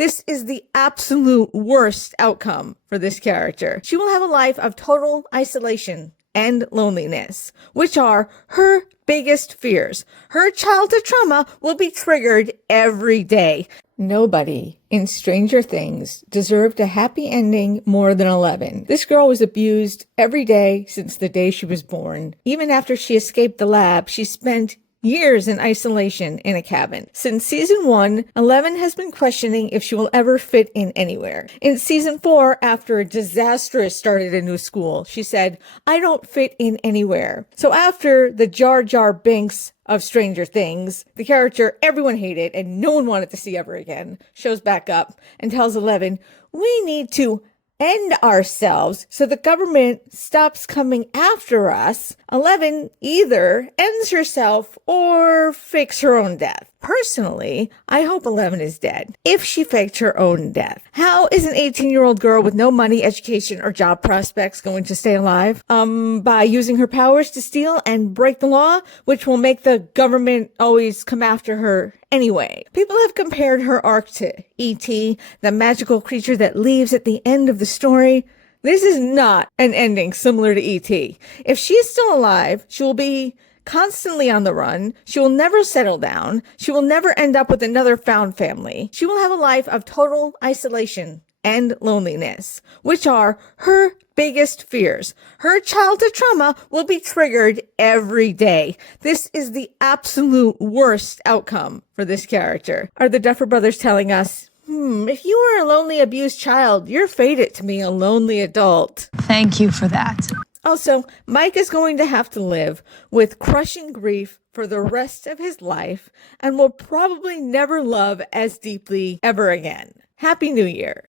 This is the absolute worst outcome for this character. She will have a life of total isolation and loneliness, which are her biggest fears. Her childhood trauma will be triggered every day. Nobody in Stranger Things deserved a happy ending more than 11. This girl was abused every day since the day she was born. Even after she escaped the lab, she spent years in isolation in a cabin. Since season 1, 11 has been questioning if she will ever fit in anywhere. In season 4, after a disastrous start at a new school, she said, "I don't fit in anywhere." So after the Jar Jar Binks of Stranger Things, the character everyone hated and no one wanted to see ever again, shows back up and tells 11, "We need to end ourselves so the government stops coming after us." 11 either ends herself or fakes her own death. Personally, I hope 11 is dead, if she faked her own death. How is an 18-year-old girl with no money, education, or job prospects going to stay alive? By using her powers to steal and break the law, which will make the government always come after her anyway. People have compared her arc to E.T., the magical creature that leaves at the end of the story. This is not an ending similar to E.T. If she is still alive, she will be constantly on the run. She will never settle down. She will never end up with another found family. She will have a life of total isolation and loneliness, which are her biggest fears. Her childhood trauma will be triggered every day. This is the absolute worst outcome for this character. Are the Duffer Brothers telling us, if you were a lonely, abused child, you're fated to be a lonely adult? Thank you for that. Also, Mike is going to have to live with crushing grief for the rest of his life and will probably never love as deeply ever again. Happy New Year.